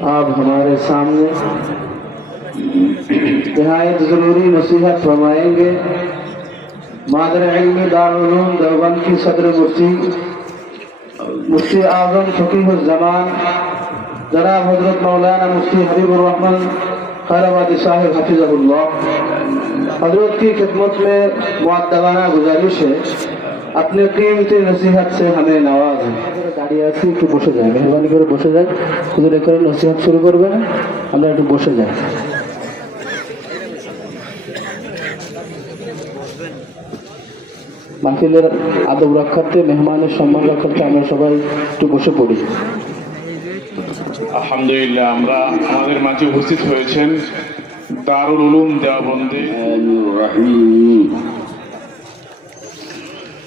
آپ ہمارے سامنے نہایت ضروری نصیحت فرمائیں گے۔ مادر علمی دارالعلوم دیوبند کی صدر مفتی مفتی اعظم فقیح الزمان، جناب حضرت مولانا مفتی حبیب الرحمن خیر آبادی صاحب حفظ اللہ۔ حضرت کی خدمت میں معدبانہ گزارش ہے۔ আপনি কিমতি নসিহত সে হামে নওয়াজ দাঁড়িয়ে আছি একটু বসে যায় মেহরবানি করে বসে যায় হুজুর করে নসিহত শুরু করবেন আমরা একটু বসে যাই। মাহফিলের আদব রক্ষার্থে মেহমানের সম্মান রক্ষার্থে আমরা সবাই একটু বসে পড়ি। আলহামদুলিল্লাহ আমরা আমাদের মাঝে উপস্থিত হয়েছেন দারুল উলুম দেওয়াবন্দে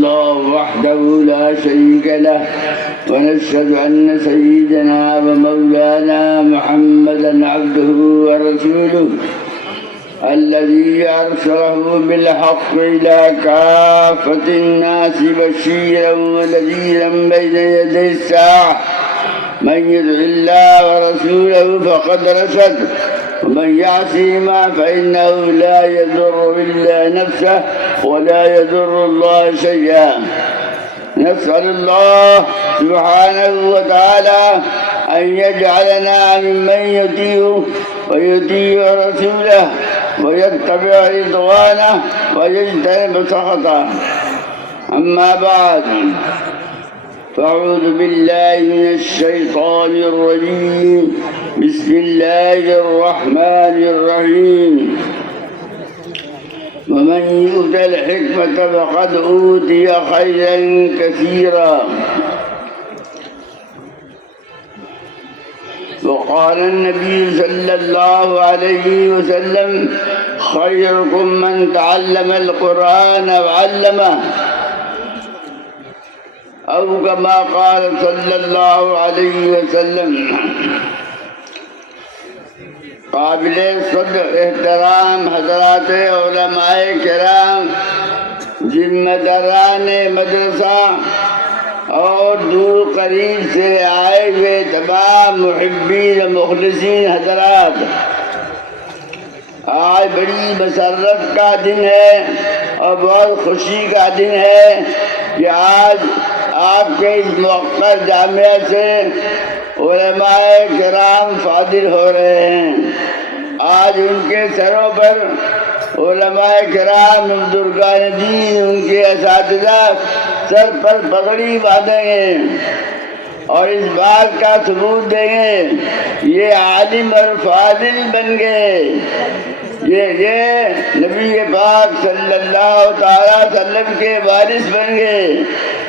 الله وحده لا شريك له ونشهد أن سيدنا ومولانا محمدا عبده ورسوله الذي أرسله بالحق إلى كافة الناس بشيرا ونذيرا بين يدي الساعة. من يدع الله ورسوله فقد رشد ومن يعصيهما فإنه لا يضر إلا نفسه. ولا يضر الله شيئا. نسأل الله سبحانه وتعالى أن يجعلنا ممن يطيع ويطيع رسوله ويتبع رضوانه ويجتنب سخطه. أما بعد فأعوذ بالله من الشيطان الرجيم. بسم الله الرحمن الرحيم. ومن يؤت الحكمة فقد أوتي خيرا كثيرا. وقال النبي صلى الله عليه وسلم خيركم من تعلم القرآن وعلمه أو كما قال صلى الله عليه وسلم. قابل صدر احترام حضرات علماء کرام ذمہ داران مدرسہ اور دور قریب سے آئے ہوئے تمام محبین و مخلصین حضرات۔ آج بڑی مسرت کا دن ہے اور بہت خوشی کا دن ہے کہ آج آپ کے اس موقع جامعہ سے علماء کرام فاضل ہو رہے ہیں۔ آج ان کے سروں پر علماء کرام بزرگان دین، ان کے اساتذہ سر پر پگڑی باندھیں گے۔ اور اس بات کا ثبوت دیں گے، یہ عالم اور فاضل بن گئے۔ یہ یہ نبی پاک صلی اللہ تعالی وسلم کے وارث بن گئے۔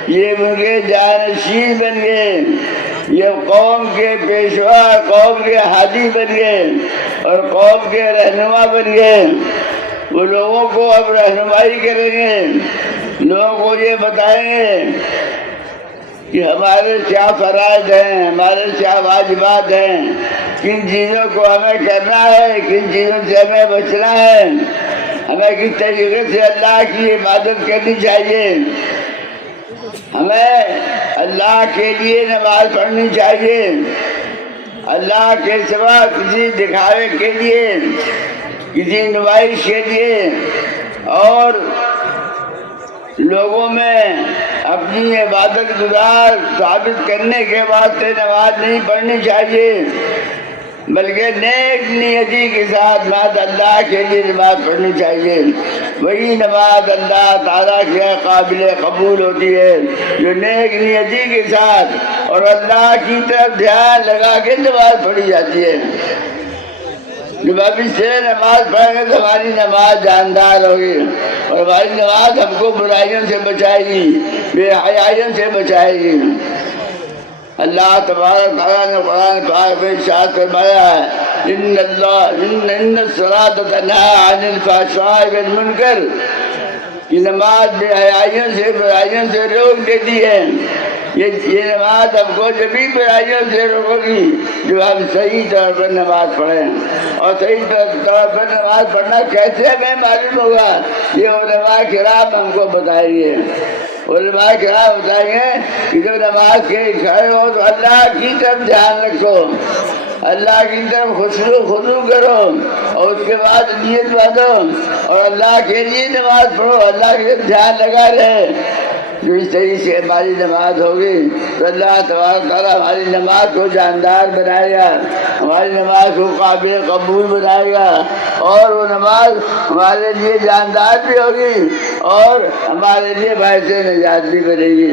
یہ ان کے جانشین بن گئے۔ یہ قوم کے پیشوا قوم کے ہادی بن گئے اور قوم کے رہنما بن گئے۔ وہ لوگوں کو اب رہنمائی کریں گے لوگوں کو یہ بتائیں گے کہ ہمارے کیا فرائض ہیں، ہمارے کیا واجبات ہیں۔ کن چیزوں کو ہمیں کرنا ہے، کن چیزوں سے ہمیں بچنا ہے۔ ہمیں کس طریقے سے اللہ کی عبادت کرنی چاہیے؟ ہمیں اللہ کے لیے نماز پڑھنی چاہیے۔ اللہ کے سوا کسی دکھاوے کے لیے، کسی نمائش کے لیے اور لوگوں میں اپنی عبادت گزار ثابت کرنے کے واسطے نماز نہیں پڑھنی چاہیے۔ بلکہ نیک نیتی کے ساتھ نماز اللہ کے لیے نماز پڑھنی چاہیے۔ وہی نماز اللہ تعالیٰ کے قابل قبول ہوتی ہے۔ جو نیک نیتی کے ساتھ اور اللہ کی طرف دھیان لگا کے نماز پڑھی جاتی ہے۔ جب ابھی سے نماز پڑھیں گے تو ہماری نماز جاندار ہوگی اور ہماری نماز ہم کو برائیوں سے بچائے گی، بے حیائیوں سے بچائے گی۔ اللہ تبارک تعالیٰ نے قرآن پاک میں ارشاد فرمایا ہے ان اللہ ان ان الصلاۃ تنہا عن الفحشاء والمنکر یہ نماز بے حیائیوں سے برائیوں سے روک دیتی ہے. یہ یہ نماز ہم کو جبھی برائیوں سے روکو گی جو ہم صحیح طور پر نماز پڑھیں۔ اور صحیح طور پر نماز پڑھنا کیسے ہمیں معلوم ہوگا؟ یہ علماء کرام ہم کو بتائیں گے علماء کرام بتائیں گے کہ جب نماز کے کھڑے ہو تو اللہ کی طرف دھیان رکھو۔ اللہ کی طرف خسرو خضو کرو اور اس کے بعد نیت باندھو اور اللہ کے لیے نماز پڑھو، اللہ کی طرف دھیان لگا رہے۔ جو اس طریقے سے ہماری نماز ہوگی، تو اللہ تبارک تعالیٰ ہماری نماز کو جاندار بنائے گا، ہماری نماز کو قابل قبول بنائے گا اور وہ نماز ہمارے لیے جاندار بھی ہوگی اور ہمارے لیے باعث نجات بھی بنے گی۔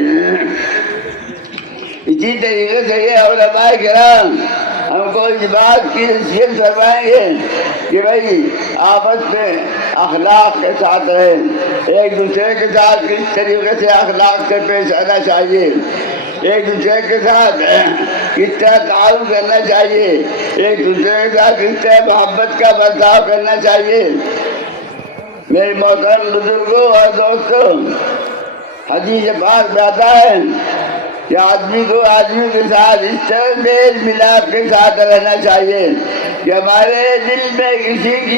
اسی طریقے سے یہ علماء کرام ہم کو اس بات کی نصیحت فرمائیں گے کہ بھائی، آپس میں اخلاق کے ساتھ رہیں۔ ایک دوسرے کے ساتھ کس طریقے سے اخلاق سے پیش آنا چاہیے؟ ایک دوسرے کے ساتھ کس طرح تعاون کرنا چاہیے؟ ایک دوسرے کے ساتھ کس طرح محبت کا برتاؤ کرنا چاہیے؟ میرے محترم بزرگوں اور دوستوں، حدیث پاک میں آتا ہے کہ آدمی کو آدمی کے ساتھ اس طرح میل ملاپ کے ساتھ رہنا چاہیے کہ ہمارے دل میں کسی کی